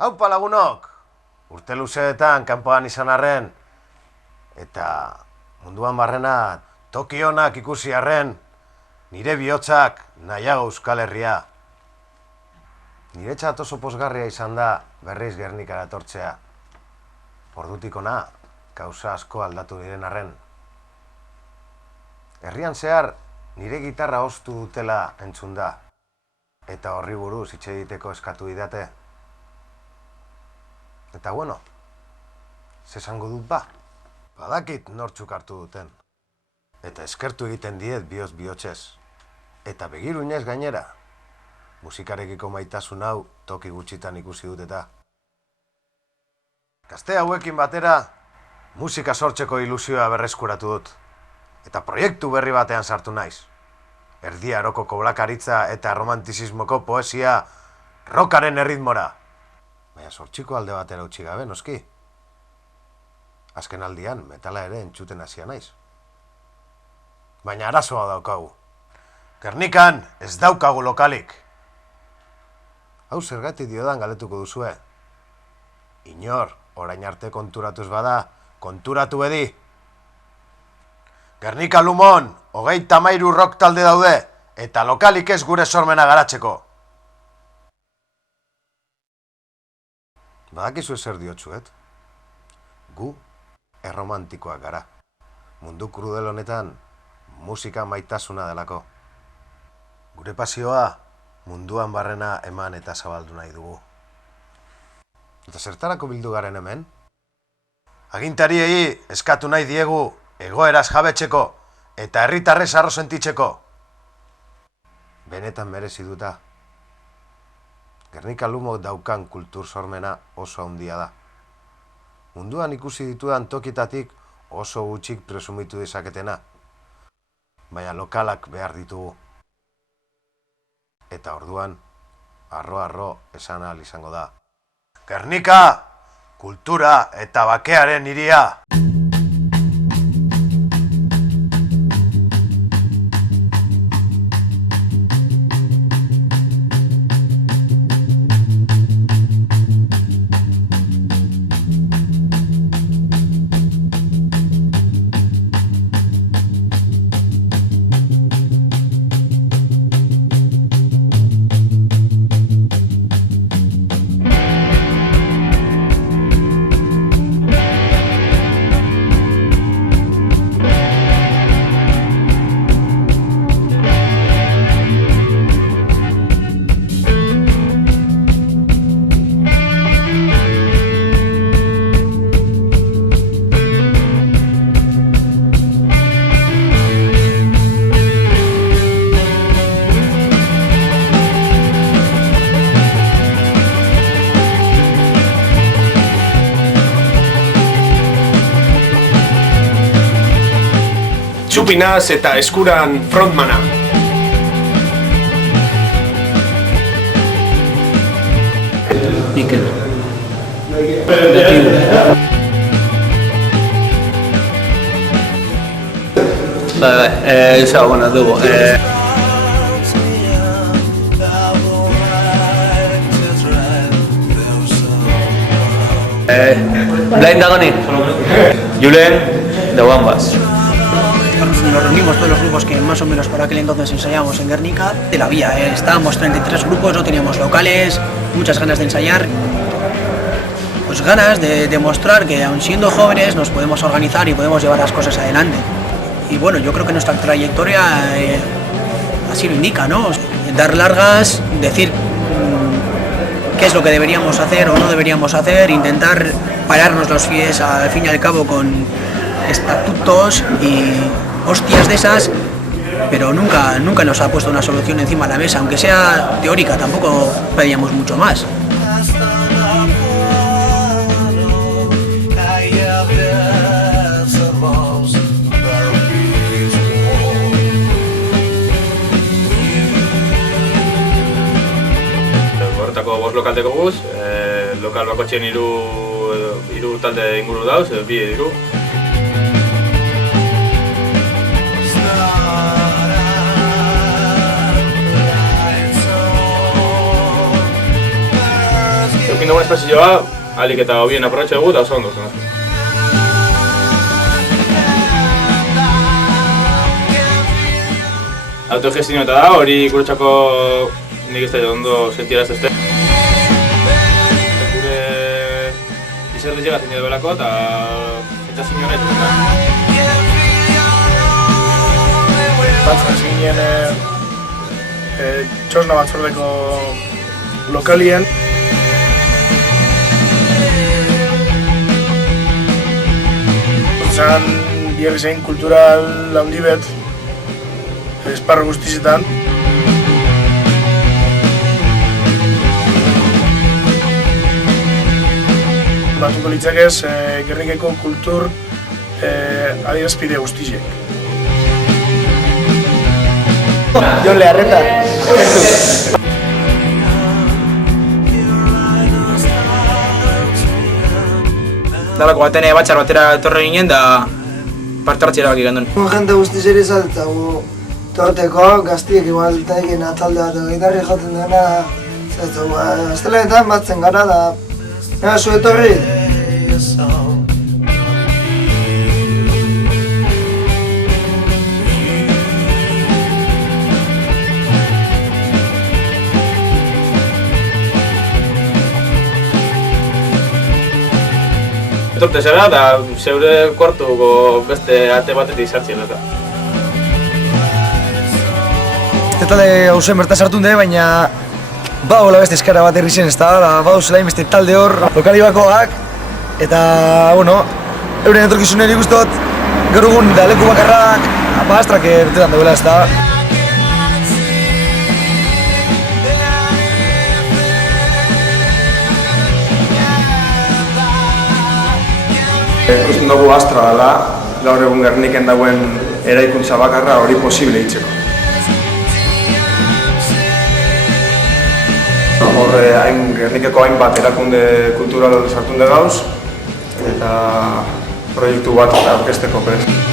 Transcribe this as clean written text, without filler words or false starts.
Haupa lagunok, urte luzeetan kanpoan izan arren, eta munduan barrena toki onak ikusi arren, nire bihotzak nahiago Euskal Herria. Niretzat oso pozgarria izan da berriz Gernikara etortzea. Ordutik ona, gauza asko aldatu diren arren. Herrian zehar, nire gitarra ostu dutela entzun da, eta horri buruz hitz egiteko eskatu didate. Eta bueno, zesango dut ba, badakit nortzuk hartu duten. Eta eskertu egiten diet bihotz bihotzez. Eta begiruinez gainera, musikarekiko maitasun hau toki gutxitan ikusi dut eta. Gazte hauekin batera, musika sortzeko ilusioa berreskuratu dut. Eta proiektu berri batean sartu naiz. Erdi Aroko koblakaritza eta romantizismoko poesia rockaren erritmora. Baina sortxiko alde batera utzi gabe, noski. Azken aldian, metala ere entzuten hasia naiz. Baina arazoa daukagu. Gernikan ez daukagu lokalik. Hau zergatik diodan galetuko duzue. Inor, orain arte konturatuz bada, konturatu edi. Gernika Lumon, 33 rock talde daude, eta lokalik ez gure sormena garatzeko. Badakizu ezer diotzuet? Gu erromantikoak gara. Mundu krudel honetan musika maitasuna delako. Gure pasioa munduan barrena eman eta zabaldu nahi dugu. Eta zertarako bildu garen hemen? Agintariei eskatu nahi diegu egoeraz jabetzeko eta herritarrez harro sentitzeko. Benetan merezi duta. Gernika Lumok daukan kultur sormena oso handia da. Munduan ikusi ditudan tokitatik oso gutxik presumitu dezaketena. Baina lokalak behar ditugu. Eta orduan, arro esan ahal izango da. Gernika, kultura eta bakearen hiria! Txupinaz eta eskuran frontmana. Mikel. Bueno, dugu. Blind Dagoni. Julen, The Wambas. Nos reunimos todos los grupos que más o menos por aquel entonces ensayábamos en Guernica de la vía. Estábamos 33 grupos, no teníamos locales, muchas ganas de ensayar, pues ganas de demostrar que aun siendo jóvenes nos podemos organizar y podemos llevar las cosas adelante. Y bueno, yo creo que nuestra trayectoria así lo indica, ¿no? Dar largas, decir qué es lo que deberíamos hacer o no deberíamos hacer, intentar pararnos los pies al fin y al cabo con estatutos y hostias de esas, pero nunca nos ha puesto una solución encima de la mesa, aunque sea teórica, tampoco pedíamos mucho más. Horretako 5 lokal dekoguz, lokal bakoitzien 3 talde inguru dauz, 2 3. eukin dugun espazioa, alik eta hobien aprobetxe dugu eta oso ondo zen. Autogestionio eta da, hori guretzako nik ez da ondo sentiaraz ezte. Gure izerri llegatzen edo belako eta etxazin hori ez. Batzen zinen txosna batzordeko lokalien. Zan bierri zein kultural handi bet, esparru guztizetan. Batuko litzakez, Gernikeko kultur adierazpide guztiziek. Jon Leharreta. Dalako baten batxar batera etorri ginen da parte hartzera baki gendun. Jente guztiz ere izatetago torteko, gaztiek igual taiken atalde bat gitarri jaten dena zaitu, astelenetan batzen gara da nena zu etorri. Etorte zara da zeure kuartuko beste ate batetik sartzen eta. Talde hausen berta sartu dut, baina hola beste eskara bat herri zen, ez da, zela beste talde hor lokali bakoak eta, euren etorkizuneri guztot gaur egun da leku bakarrak astrak betetan dagoela, ez da. Ikusten dugu Astra dela, gaur egun Gerniken dagoen eraikuntza bakarra hori posible hitzeko. Hor Gernikeko hainbat erakunde kultural sartu gauz eta proiektu bat aurkezteko prest.